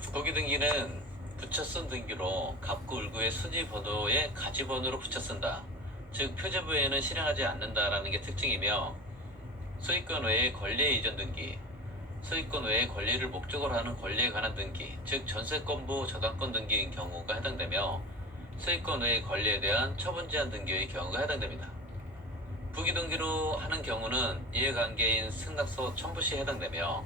부기 등기는 붙여 쓴 등기로 갑구 을구의 순위 번호에 가지 번호로 붙여 쓴다. 즉 표제부에는 실행하지 않는다라는 게 특징이며, 소유권 외의 권리의 이전 등기, 소유권 외의 권리를 목적으로 하는 권리에 관한 등기, 즉 전세권부 저당권 등기인 경우가 해당되며, 소유권 외의 권리에 대한 처분 제한 등기의 경우가 해당됩니다. 부기 등기로 하는 경우는 이해관계인 승낙서 첨부 시에 해당되며,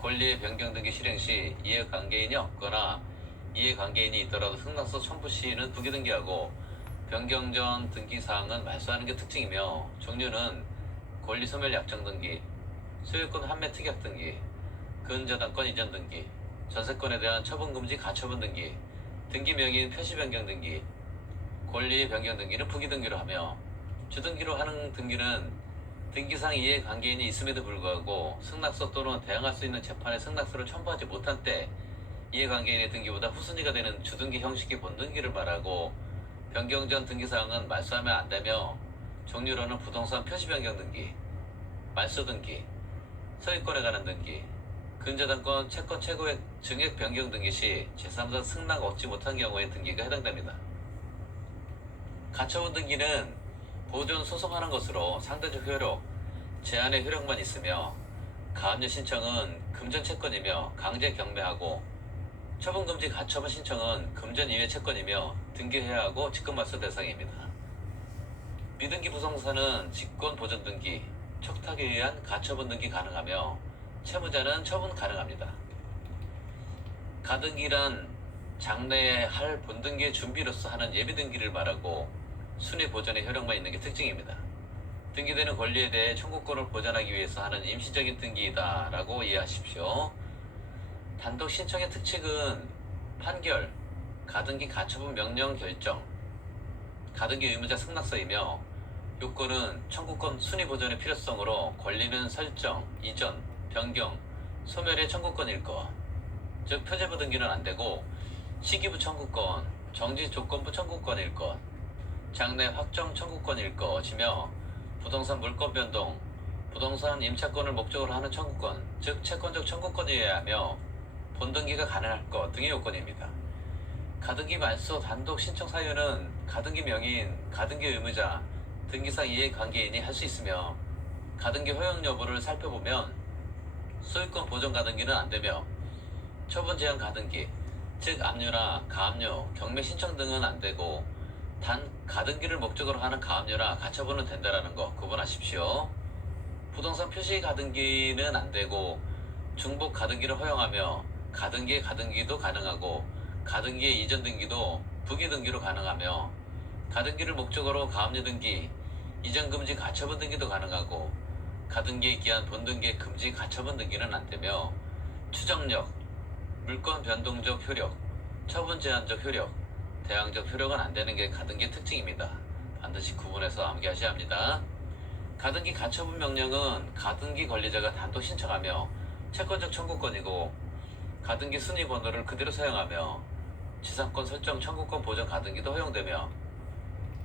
권리의 변경 등기 실행 시 이해관계인이 없거나 이해관계인이 있더라도 승낙서 첨부 시는 부기 등기하고, 변경 전 등기 사항은 말소하는 게 특징이며, 종류는 권리 소멸 약정 등기, 소유권 환매 특약 등기, 근저당권 이전 등기, 전세권에 대한 처분 금지 가처분 등기, 등기 명의인 표시 변경 등기, 권리 변경 등기는 부기 등기로 하며, 주등기로 하는 등기는 등기상 이해관계인이 있음에도 불구하고 승낙서 또는 대항할 수 있는 재판에 승낙서를 첨부하지 못한 때 이해관계인의 등기보다 후순위가 되는 주등기 형식의 본등기를 말하고, 변경 전 등기사항은 말소하면 안되며, 종류로는 부동산 표시 변경 등기, 말소 등기, 소유권에 관한 등기, 근저당권 채권 최고액 증액 변경 등기 시 제3자 승낙 얻지 못한 경우에 등기가 해당됩니다. 가처분 등기는 보존 소송하는 것으로 상대적 효력, 제한의 효력만 있으며, 가압류 신청은 금전 채권이며 강제 경매하고, 처분금지 가처분 신청은 금전 이외 채권이며 등기해야 하고 직권말소 대상입니다. 미등기 부동산은 직권 보존 등기, 촉탁에 의한 가처분 등기 가능하며, 채무자는 처분 가능합니다. 가등기란 장래에 할 본등기의 준비로서 하는 예비등기를 말하고, 순위 보전의 효력만 있는 게 특징입니다. 등기되는 권리에 대해 청구권을 보전하기 위해서 하는 임시적인 등기이다 라고 이해하십시오. 단독 신청의 특징은 판결, 가등기 가처분 명령 결정, 가등기 의무자 승낙서이며, 요건은 청구권 순위 보전의 필요성으로 권리는 설정, 이전, 변경, 소멸의 청구권일 것, 즉 표제부 등기는 안되고 시기부 청구권, 정지 조건부 청구권일 것, 장래 확정 청구권일 것이며, 부동산 물권 변동, 부동산 임차권을 목적으로 하는 청구권, 즉 채권적 청구권이어야 하며 본등기가 가능할 것 등의 요건입니다. 가등기 말소 단독 신청 사유는 가등기 명의인, 가등기 의무자, 등기상 이해관계인이 할 수 있으며, 가등기 허용 여부를 살펴보면 소유권 보존 가등기는 안되며, 처분 제한 가등기, 즉 압류나 가압류, 경매 신청 등은 안되고, 단 가등기를 목적으로 하는 가압류나 가처분은 된다라는 거 구분하십시오. 부동산 표시 가등기는 안되고 중복 가등기를 허용하며, 가등기의 가등기도 가능하고 가등기의 이전 등기도 부기 등기로 가능하며, 가등기를 목적으로 가압류 등기, 이전 금지 가처분 등기도 가능하고, 가등기에 기한 본등기의 금지 가처분 등기는 안되며, 추정력, 물권 변동적 효력, 처분 제한적 효력, 대항적 효력은 안되는 게 가등기의 특징입니다. 반드시 구분해서 암기하셔야 합니다. 가등기 가처분 명령은 가등기 권리자가 단독 신청하며 채권적 청구권이고, 가등기 순위 번호를 그대로 사용하며 지상권 설정 청구권 보전 가등기도 허용되며,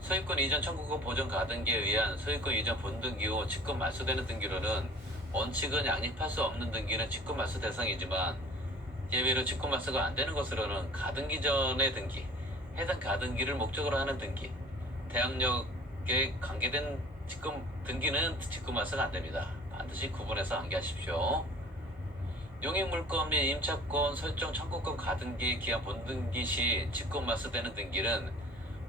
소유권 이전 청구권 보전 가등기에 의한 소유권 이전 본등기 후 직권 말소되는 등기로는 원칙은 양립할 수 없는 등기는 직권 말소 대상이지만, 예외로 직권 말소가 안되는 것으로는 가등기 전의 등기, 해당 가등기를 목적으로 하는 등기, 대항력에 관계된 직권 등기는 직권 말소가 안됩니다. 반드시 구분해서 암기하십시오. 용익물권 및 임차권 설정 청구권 가등기에 기한 본등기 시 직권 말소되는 등기는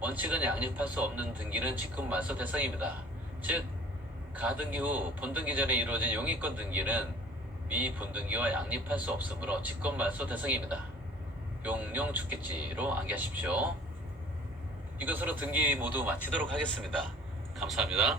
원칙은 양립할 수 없는 등기는 직권 말소 대상입니다. 즉 가등기 후 본등기 전에 이루어진 용익권 등기는 미본등기와 양립할 수 없으므로 직권 말소 대상입니다. 용용 죽겠지로 암기하십시오. 이것으로 등기 모두 마치도록 하겠습니다. 감사합니다.